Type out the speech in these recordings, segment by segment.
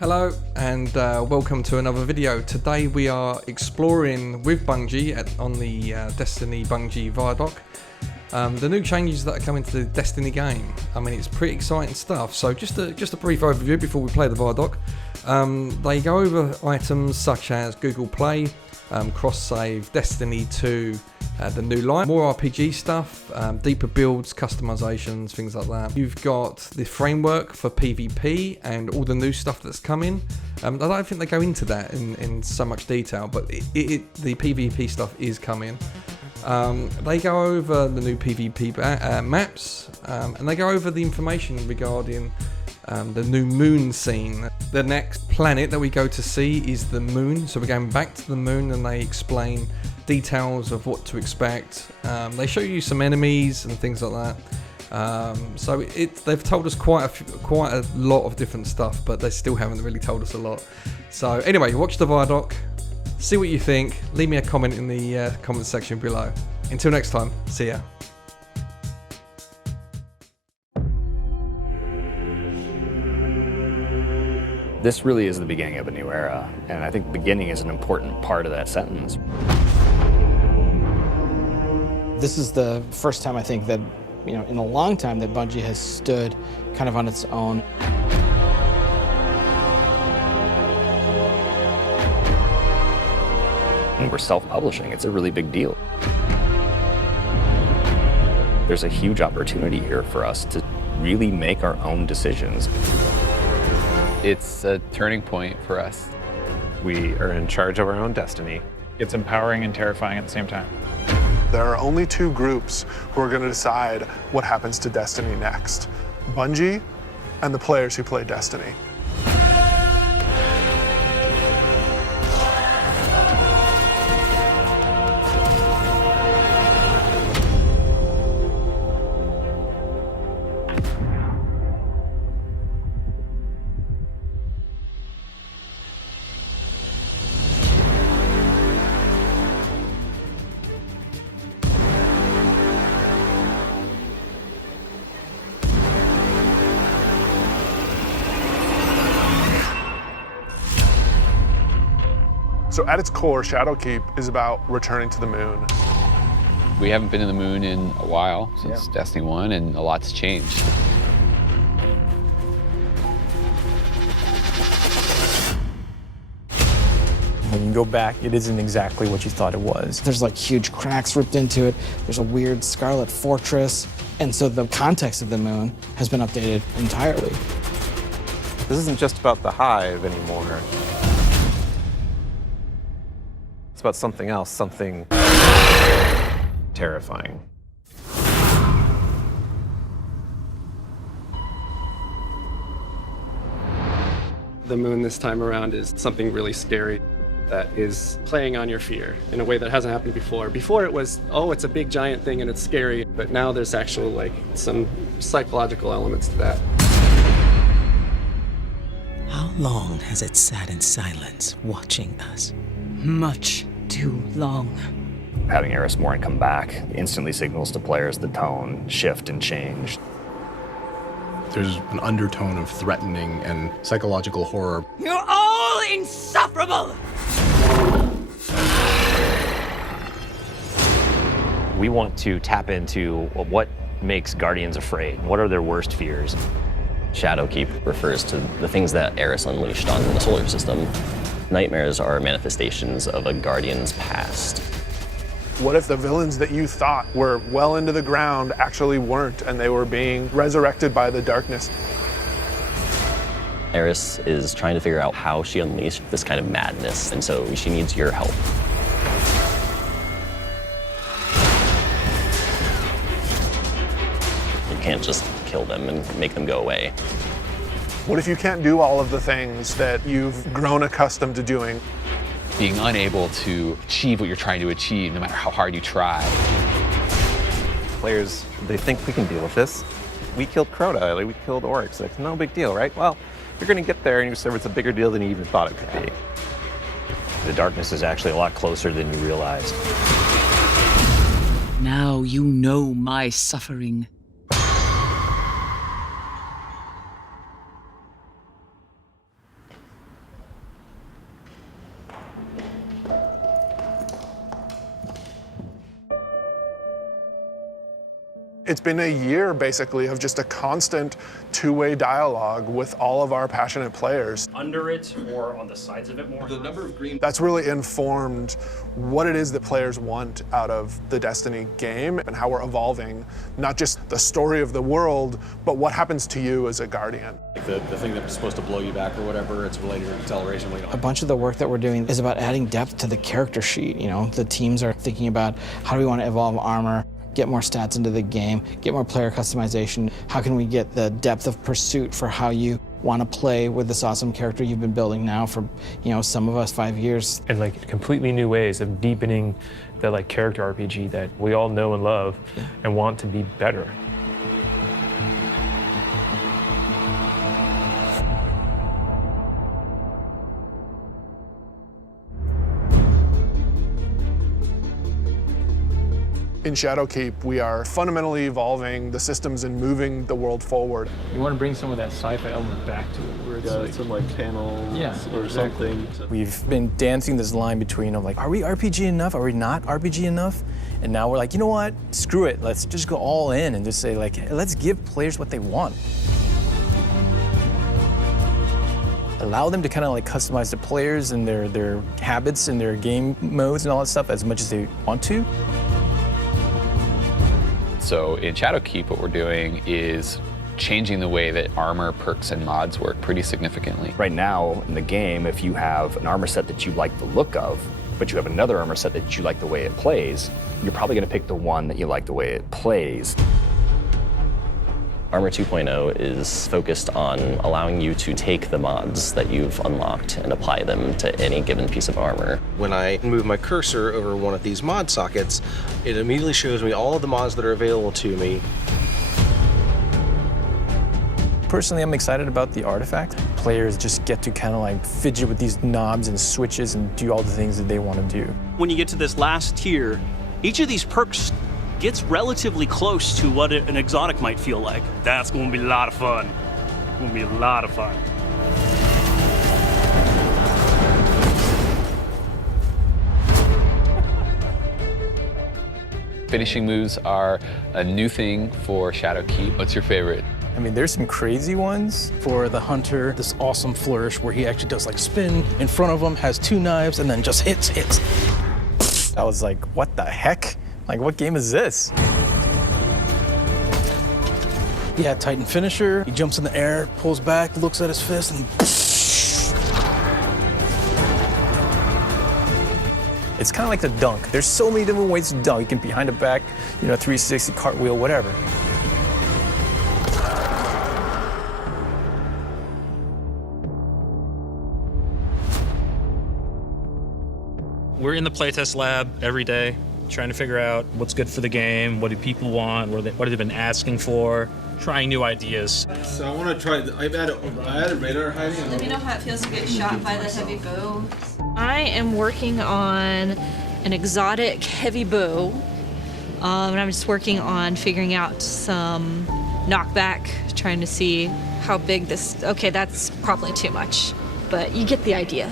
Hello and welcome to another video. Today we are exploring with Bungie on the Destiny Bungie ViDoc the new changes that are coming to the Destiny game. I mean, it's pretty exciting stuff. So just a brief overview before we play the ViDoc. They go over items such as Google Play, cross-save, Destiny 2, the new line, more RPG stuff, deeper builds, customizations, things like that. You've got the framework for PvP and all the new stuff that's coming. I don't think they go into that in so much detail, but the PvP stuff is coming. They go over the new PvP maps, and they go over the information regarding the new moon scene. The next planet that we go to see is the moon, so we're going back to the moon, and they explain details of what to expect. They show you some enemies and things like that. So they've told us quite a lot of different stuff, but they still haven't really told us a lot. So anyway, watch the ViDoc, see what you think, leave me a comment in the comment section below. Until next time, see ya. This really is the beginning of a new era, and I think beginning is an important part of that sentence. This is the first time I think that, in a long time that Bungie has stood kind of on its own. And we're self-publishing. It's a really big deal. There's a huge opportunity here for us to really make our own decisions. It's a turning point for us. We are in charge of our own destiny. It's empowering and terrifying at the same time. There are only two groups who are going to decide what happens to Destiny next: Bungie and the players who play Destiny. So at its core, Shadowkeep is about returning to the moon. We haven't been in the moon in a while, since Destiny 1, and a lot's changed. When you go back, it isn't exactly what you thought it was. There's like huge cracks ripped into it. There's a weird scarlet fortress. And so the context of the moon has been updated entirely. This isn't just about the hive anymore. It's about something else, something terrifying. The moon this time around is something really scary that is playing on your fear in a way that hasn't happened before. Before it was, oh, it's a big giant thing and it's scary, but now there's actual some psychological elements to that. How long has it sat in silence, watching us? Much too long. Having Eris Morn come back instantly signals to players the tone shift and change. There's an undertone of threatening and psychological horror. You're all insufferable! We want to tap into what makes Guardians afraid. What are their worst fears? Shadowkeep refers to the things that Eris unleashed on the solar system. Nightmares are manifestations of a Guardian's past. What if the villains that you thought were well into the ground actually weren't, and they were being resurrected by the darkness? Eris is trying to figure out how she unleashed this kind of madness, and so she needs your help. You can't just kill them and make them go away. What if you can't do all of the things that you've grown accustomed to doing? Being unable to achieve what you're trying to achieve, no matter how hard you try. Players, they think we can deal with this. We killed Crota, we killed orcs. No big deal, right? Well, you're gonna get there and you discover it's a bigger deal than you even thought it could be. The darkness is actually a lot closer than you realized. Now you know my suffering. It's been a year, basically, of just a constant two-way dialogue with all of our passionate players. Under it or on the sides of it more? The number of green... That's really informed what it is that players want out of the Destiny game and how we're evolving, not just the story of the world, but what happens to you as a Guardian. Like the thing that was supposed to blow you back or whatever, it's related to acceleration. A bunch of the work that we're doing is about adding depth to the character sheet. You know, the teams are thinking about how do we want to evolve armor, get more stats into the game, get more player customization. How can we get the depth of pursuit for how you want to play with this awesome character you've been building now for, you know, some of us 5 years. And like completely new ways of deepening the like character RPG that we all know and love and want to be better. In Shadowkeep, we are fundamentally evolving the systems and moving the world forward. You want to bring some of that sci-fi element back to it, where it's like some like panels or exactly. something. We've been dancing this line between of like, are we RPG enough? Are we not RPG enough? And now we're like, you know what? Screw it. Let's just go all in and just say like, hey, let's give players what they want. Allow them to kind of like customize the players and their habits and their game modes and all that stuff as much as they want to. So in Shadowkeep, what we're doing is changing the way that armor, perks, and mods work pretty significantly. Right now in the game, if you have an armor set that you like the look of, but you have another armor set that you like the way it plays, you're probably going to pick the one that you like the way it plays. Armor 2.0 is focused on allowing you to take the mods that you've unlocked and apply them to any given piece of armor. When I move my cursor over one of these mod sockets, it immediately shows me all of the mods that are available to me. Personally, I'm excited about the artifact. Players just get to kind of like fidget with these knobs and switches and do all the things that they want to do. When you get to this last tier, each of these perks gets relatively close to what an exotic might feel like. That's going to be a lot of fun. It's going to be a lot of fun. Finishing moves are a new thing for Shadowkeep. What's your favorite? I mean, there's some crazy ones. For the hunter, this awesome flourish where he actually does like spin in front of him, has two knives, and then just hits. I was like, what the heck? Like, what game is this? Yeah, Titan finisher. He jumps in the air, pulls back, looks at his fist, and it's kind of like the dunk. There's so many different ways to dunk. You can behind the back, you know, 360, cartwheel, whatever. We're in the playtest lab every day, trying to figure out what's good for the game, what do people want, what have they been asking for, trying new ideas. So I want to try, I added radar hiding. Let me know how it feels to get shot by the heavy bow. I am working on an exotic heavy bow, and I'm just working on figuring out some knockback, trying to see how big this, okay, that's probably too much, but you get the idea.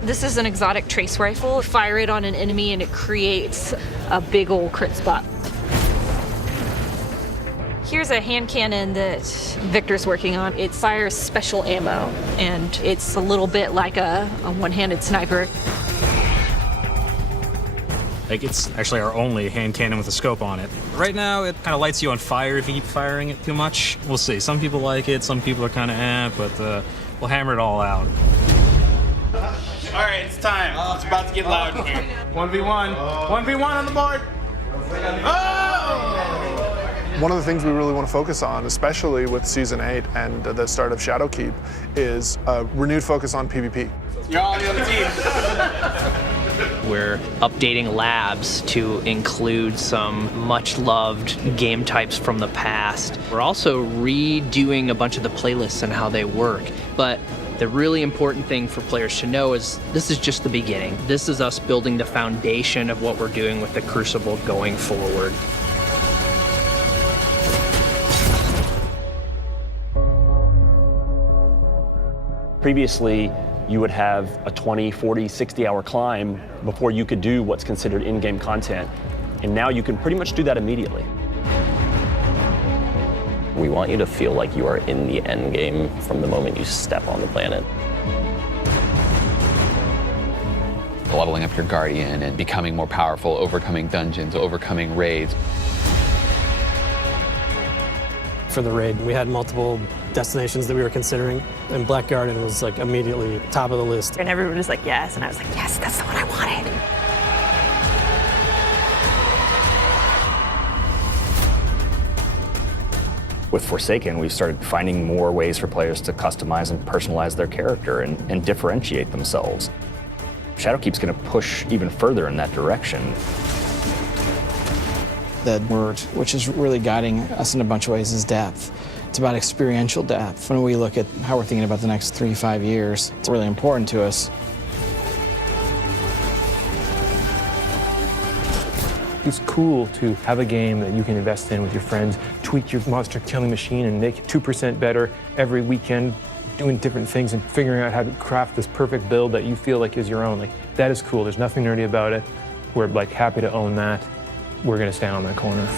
This is an exotic trace rifle. Fire it on an enemy and it creates a big old crit spot. Here's a hand cannon that Victor's working on. It fires special ammo, and it's a little bit like a one-handed sniper. Like, it's actually our only hand cannon with a scope on it. Right now, it kind of lights you on fire if you keep firing it too much. We'll see. Some people like it, some people are kind of but we'll hammer it all out. All right, it's time. It's about to get loud in here. 1v1. 1v1 on the board. Oh! One of the things we really want to focus on, especially with Season 8 and the start of Shadowkeep, is a renewed focus on PvP. You're all on the other team. We're updating labs to include some much-loved game types from the past. We're also redoing a bunch of the playlists and how they work. But the really important thing for players to know is this is just the beginning. This is us building the foundation of what we're doing with the Crucible going forward. Previously, you would have a 20, 40, 60-hour climb before you could do what's considered in-game content. And now you can pretty much do that immediately. We want you to feel like you are in the end game from the moment you step on the planet. Leveling up your Guardian and becoming more powerful, overcoming dungeons, overcoming raids. For the raid, we had multiple destinations that we were considering, and Black Garden was like immediately top of the list. And everyone was like, yes, and I was like, yes, that's the one I wanted. With Forsaken, we started finding more ways for players to customize and personalize their character and differentiate themselves. Shadowkeep's going to push even further in that direction. The word, which is really guiding us in a bunch of ways, is depth. It's about experiential depth. When we look at how we're thinking about the next 3-5 years, it's really important to us. It's cool to have a game that you can invest in with your friends, tweak your monster killing machine and make it 2% better every weekend, doing different things and figuring out how to craft this perfect build that you feel like is your own. Like, that is cool. There's nothing nerdy about it. We're like happy to own that. We're gonna stand on that corner.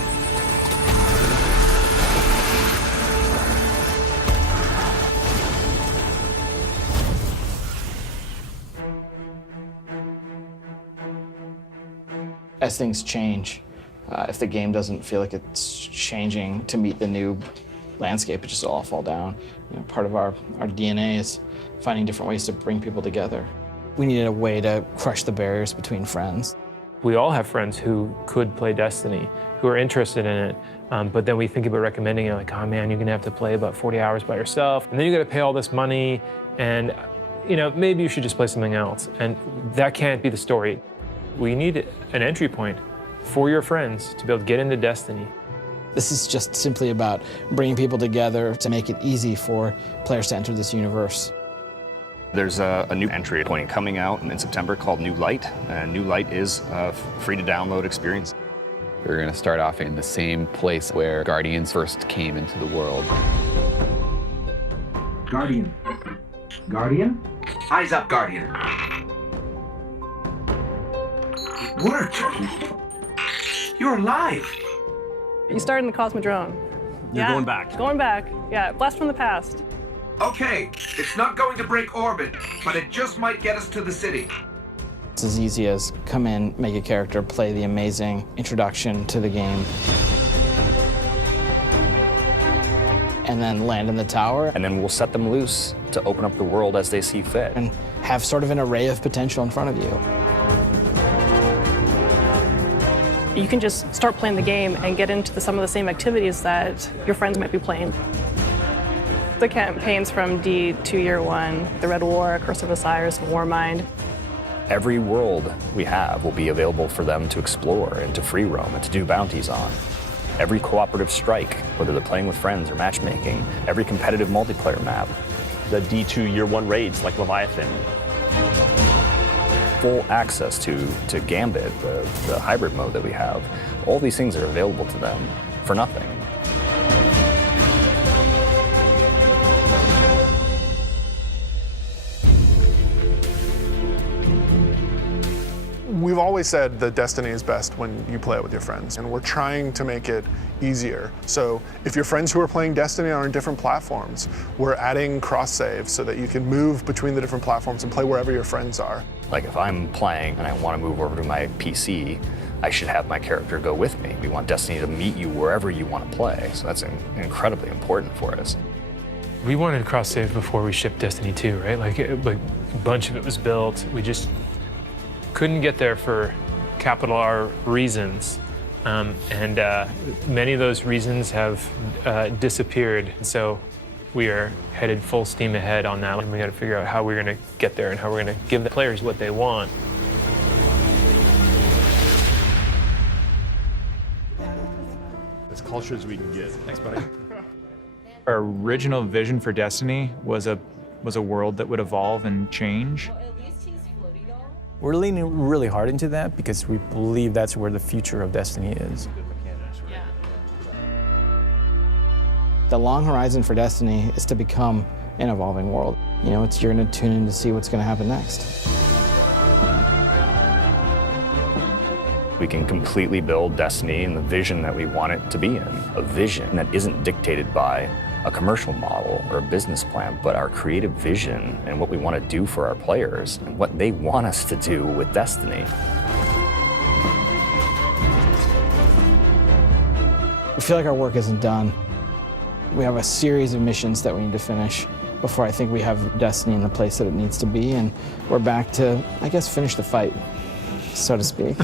As things change, if the game doesn't feel like it's changing to meet the new landscape, it just all fall down. You know, part of our DNA is finding different ways to bring people together. We needed a way to crush the barriers between friends. We all have friends who could play Destiny, who are interested in it, but then we think about recommending it like, oh man, you're gonna have to play about 40 hours by yourself, and then you gotta pay all this money, and you know, maybe you should just play something else. And that can't be the story. We need an entry point for your friends to be able to get into Destiny. This is just simply about bringing people together to make it easy for players to enter this universe. There's a new entry point coming out in September called New Light, and New Light is a free-to-download experience. We're going to start off in the same place where Guardians first came into the world. Guardian. Guardian? Eyes up, Guardian. It worked. You're alive. You started in the Cosmodrome. You're going back. Going back. Yeah, blast from the past. Okay, it's not going to break orbit, but it just might get us to the city. It's as easy as come in, make a character, play the amazing introduction to the game, and then land in the tower. And then we'll set them loose to open up the world as they see fit. And have sort of an array of potential in front of you. You can just start playing the game and get into some of the same activities that your friends might be playing. The campaigns from D to Year One, the Red War, Curse of Osiris, Warmind. Every world we have will be available for them to explore and to free roam and to do bounties on. Every cooperative strike, whether they're playing with friends or matchmaking, every competitive multiplayer map. The D2 Year One raids like Leviathan. Full access to Gambit, the hybrid mode that we have. All these things are available to them for nothing. We've always said that Destiny is best when you play it with your friends, and we're trying to make it easier. So if your friends who are playing Destiny are on different platforms, we're adding cross-save so that you can move between the different platforms and play wherever your friends are. Like if I'm playing and I want to move over to my PC, I should have my character go with me. We want Destiny to meet you wherever you want to play, so that's incredibly important for us. We wanted cross-save before we shipped Destiny 2, right? Like a bunch of it was built. We just couldn't get there for capital R reasons. Many of those reasons have disappeared. So we are headed full steam ahead on that. And we got to figure out how we're going to get there and how we're going to give the players what they want. As culture as we can get. Thanks, buddy. Our original vision for Destiny was a world that would evolve and change. We're leaning really hard into that because we believe that's where the future of Destiny is. The long horizon for Destiny is to become an evolving world. You know, you're going to tune in to see what's going to happen next. We can completely build Destiny in the vision that we want it to be in. A vision that isn't dictated by a commercial model or a business plan, but our creative vision and what we want to do for our players and what they want us to do with Destiny. I feel like our work isn't done. We have a series of missions that we need to finish before I think we have Destiny in the place that it needs to be, and we're back to, I guess, finish the fight, so to speak.